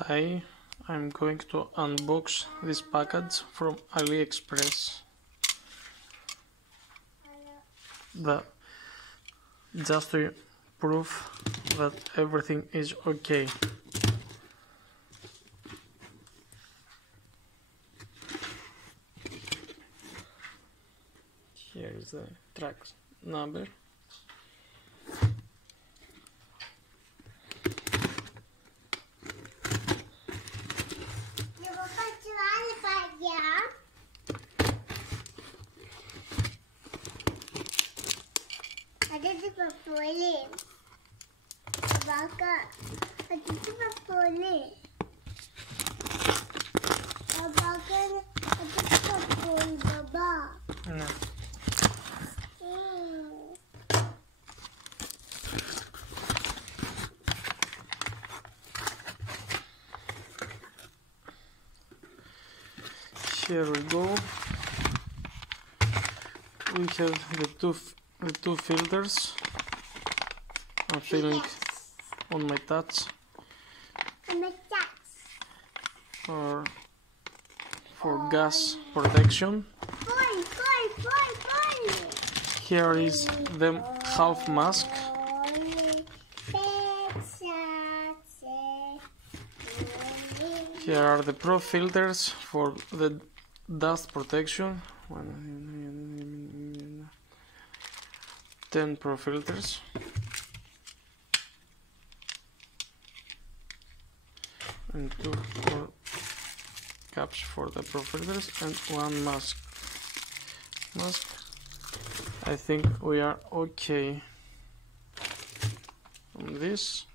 Hi, I'm going to unbox this package from AliExpress. Just to prove that everything is okay. Here is the track number. Ada boleh. Baka. Ada boleh. Baka ada boleh baba. No. Here we go. We have the two filters. I'm feeling on my touch. On my touch. For gas protection. Here is the half mask. Here are the pro filters for the dust protection. 10 pro filters. And 2 more caps for the pro filters and 1 mask. I think we are okay on this.